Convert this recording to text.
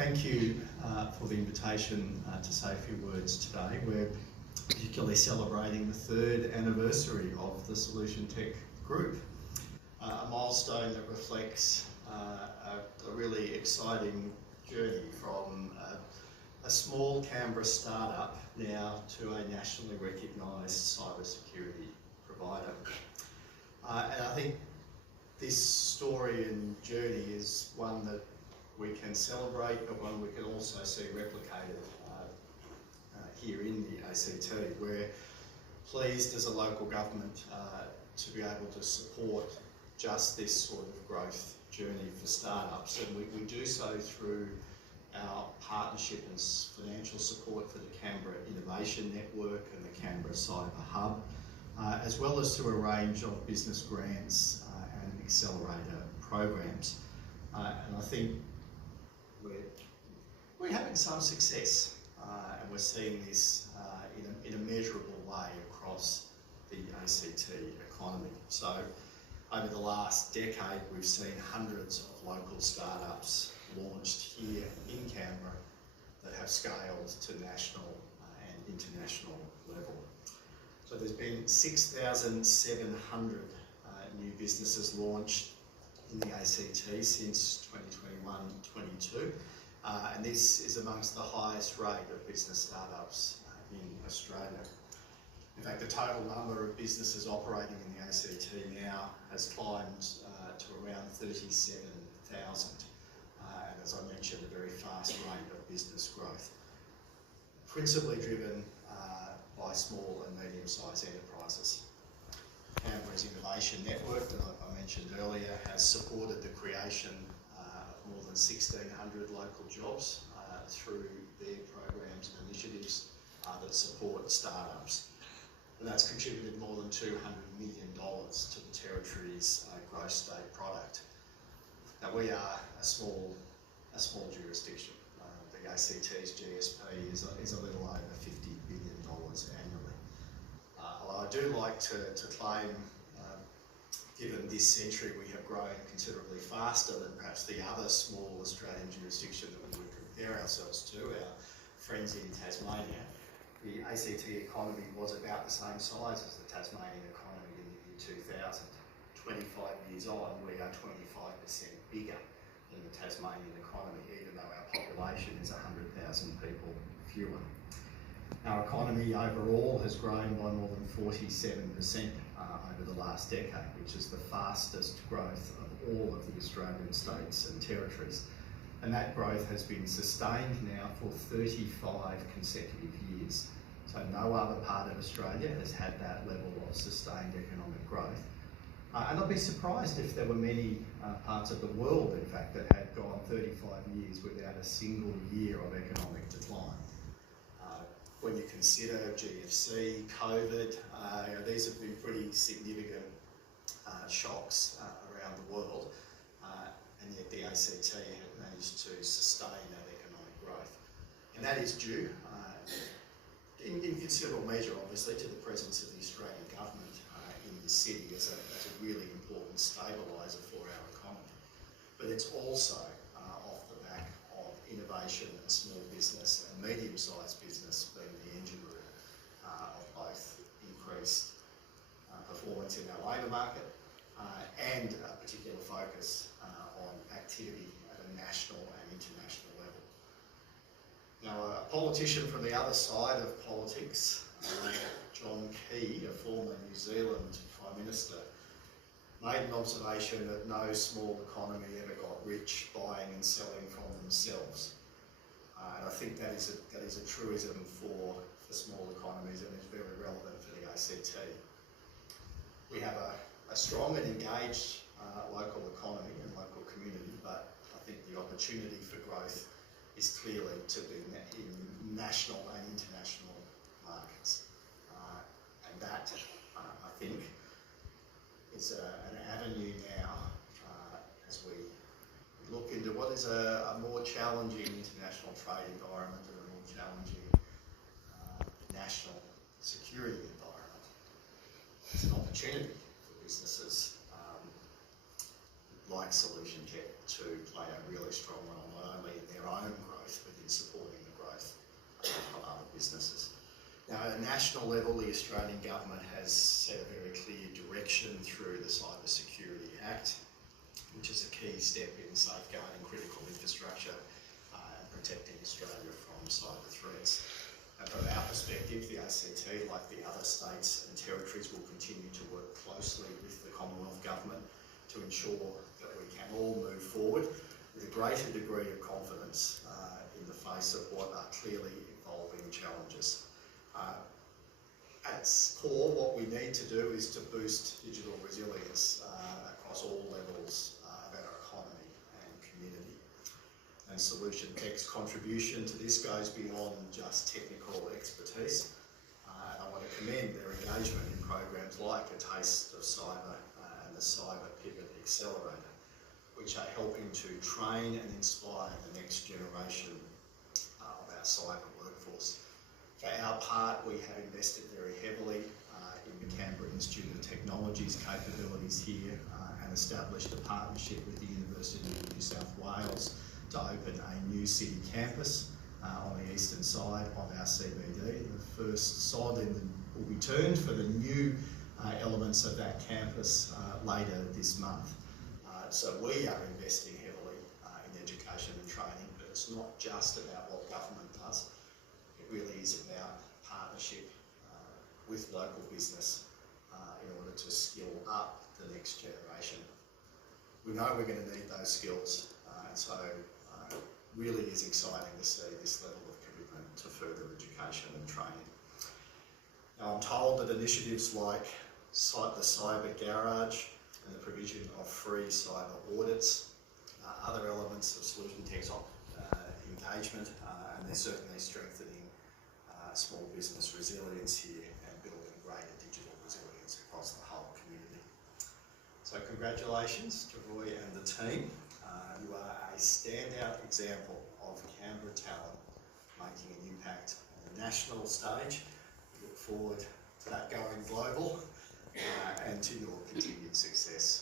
Thank you for the invitation to say a few words today. We're particularly celebrating the third anniversary of the Solution Tech Group, a milestone that reflects a really exciting journey from a small Canberra startup now to a nationally recognised cybersecurity provider. And I think this story and journey is one that we can celebrate, but one we can also see replicated here in the ACT. We're pleased as a local government to be able to support just this sort of growth journey for startups, and we do so through our partnership and financial support for the Canberra Innovation Network and the Canberra Cyber Hub, as well as through a range of business grants and accelerator programs. And I think we're having some success, and we're seeing this in a measurable way across the ACT economy. So over the last decade, we've seen hundreds of local startups launched here in Canberra that have scaled to national and international level. So there's been 6,700 new businesses launched in the ACT since 2021-22, and this is amongst the highest rate of business startups in Australia. In fact, the total number of businesses operating in the ACT now has climbed to around 37,000, and as I mentioned, a very fast rate of business growth, principally driven by small and medium-sized enterprises. Canberra's Innovation Network that I mentioned earlier has supported the creation of more than 1,600 local jobs through their programs and initiatives that support startups. And that's contributed more than $200 million to the Territory's growth state product. Now we are a small jurisdiction. The ACT's GSP is a little over $50 billion annually. Although I do like to claim, given this century we have grown considerably faster than perhaps the other small Australian jurisdiction that we would compare ourselves to, our friends in Tasmania. The ACT economy was about the same size as the Tasmanian economy in the year 2000. 25 years on, we are 25% bigger than the Tasmanian economy, even though our population is 100,000 people fewer. Our economy overall has grown by more than 47% over the last decade, which is the fastest growth of all of the Australian states and territories. And that growth has been sustained now for 35 consecutive years. So no other part of Australia has had that level of sustained economic growth. And I'd be surprised if there were many parts of the world, in fact, that had gone 35 years without a single year of economic decline. When you consider GFC, COVID, these have been pretty significant shocks around the world, and yet the ACT have managed to sustain that economic growth. And that is due, in considerable measure, obviously, to the presence of the Australian government in the city as a really important stabiliser for our economy. But it's also off the back of innovation and small business and medium-sized business being the engine room of both increased performance in our labour market and a particular focus on activity at a national and international level. Now, a politician from the other side of politics, John Key, a former New Zealand Prime Minister, made an observation that no small economy ever got rich buying and selling from themselves. And I think that is a truism for small economies, and is very relevant for the ACT. We have a strong and engaged local economy and local community, but I think the opportunity for growth is clearly to be in national and international markets. And that, I think, is an avenue now as we look into what is a more challenging international trade environment and a more challenging national security environment. It's an opportunity for businesses like Solution Tech to play a really strong role, not only in their own growth, businesses. Now, at a national level, the Australian government has set a very clear direction through the Cyber Security Act, which is a key step in safeguarding critical infrastructure and protecting Australia from cyber threats. And from our perspective, the ACT, like the other states and territories, will continue to work closely with the Commonwealth Government to ensure that we can all move forward with a greater degree of confidence in the face of what are clearly evolving challenges. At its core, what we need to do is to boost digital resilience across all levels of our economy and community. And Solution Tech's contribution to this goes beyond just technical expertise. And I want to commend their engagement in programs like A Taste of Cyber and the Cyber Pivot Accelerator, which are helping to train and inspire the next generation of our cyber workforce. For our part, we have invested very heavily in the Canberra Institute of Technology's capabilities here and established a partnership with the University of New South Wales to open a new city campus on the eastern side of our CBD. The first sod will be turned for the new elements of that campus later this month. So we are investing heavily in education and training, but it's not just about what government does. It really is about partnership with local business in order to skill up the next generation. We know we're going to need those skills, and so it really is exciting to see this level of commitment to further education and training. Now, I'm told that initiatives like the Cyber Garage and the provision of free cyber audits, other elements of Solution Tech's engagement, and they're certainly strengthening small business resilience here and building greater digital resilience across the whole community. So congratulations to Roy and the team. You are a standout example of Canberra talent making an impact on the national stage. We look forward to that going global and to your continued success